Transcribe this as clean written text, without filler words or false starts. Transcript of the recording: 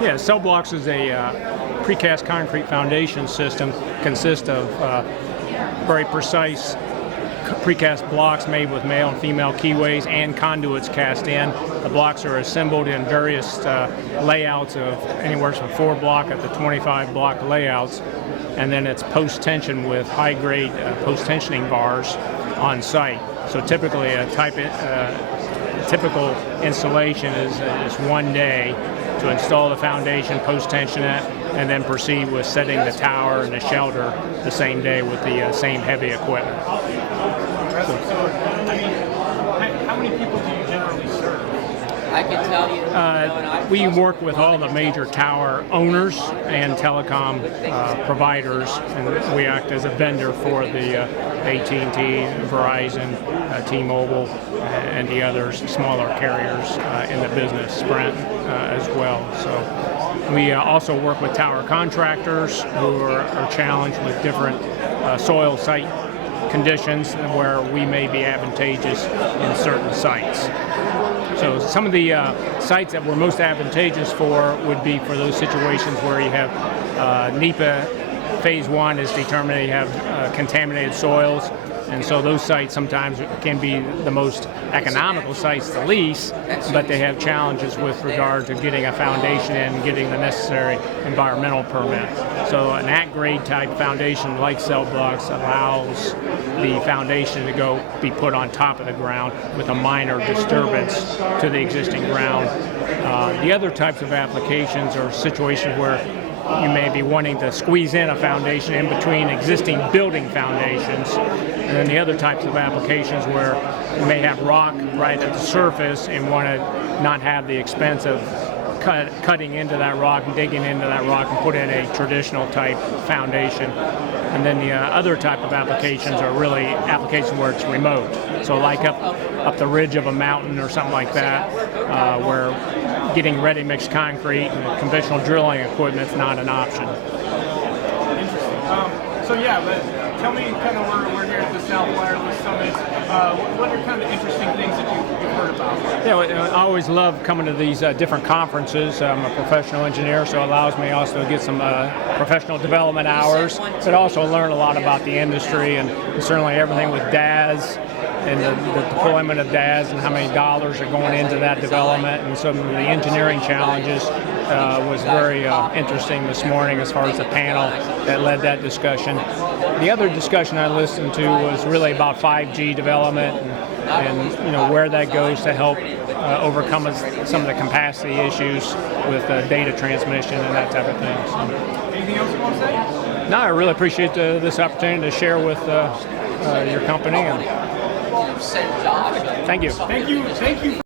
Yeah, cell blocks is a precast concrete foundation system. Consists of very precise precast blocks made with male and female keyways and conduits cast in. The blocks are assembled in various layouts of anywhere from 4 block up to 25 block layouts, and then it's post-tension with high-grade post-tensioning bars on site. So typically typical installation is 1 day to install the foundation, post-tension it, and then proceed with setting the tower and the shelter the same day with the same heavy equipment. So, how many people do you generally serve? I can tell you. We work with all the major tower owners and telecom providers, and we act as a vendor for the AT&T, Verizon, T-Mobile, and the others, smaller carriers in the business, Sprint as well. So we also work with tower contractors who are challenged with different soil site conditions where we may be advantageous in certain sites. So some of the sites that we're most advantageous for would be for those situations where you have NEPA phase 1 is determined you have contaminated soils, and so those sites sometimes can be the most economical sites to lease, but they have challenges with regard to getting a foundation in and getting the necessary environmental permit. So an at-grade type foundation like cell blocks allows the foundation to be put on top of the ground with a minor disturbance to the existing ground. The other types of applications are situations where you may be wanting to squeeze in a foundation in between existing building foundations. And then the other types of applications where you may have rock right at the surface and want to not have the expense of cutting into that rock and digging into that rock and put in a traditional type foundation. And then the other type of applications are really applications where it's remote. So like up the ridge of a mountain or something like that, where getting ready mixed concrete and conventional drilling equipment is not an option. Interesting. So yeah, but tell me kind of we're here at the South Wireless Summit. What are kind of the interesting things that you've heard about? Yeah, I always love coming to these different conferences. I'm a professional engineer, so it allows me also to get some professional development hours, but also learn a lot about the industry and certainly everything with DAS and the deployment of DAS and how many dollars are going into that development, and some of the engineering challenges was very interesting this morning as far as the panel that led that discussion. The other discussion I listened to was really about 5G development and where that goes to help overcome some of the capacity issues with data transmission and that type of thing. So, anything else you want to say? No, I really appreciate this opportunity to share with your company. And thank you. Thank you.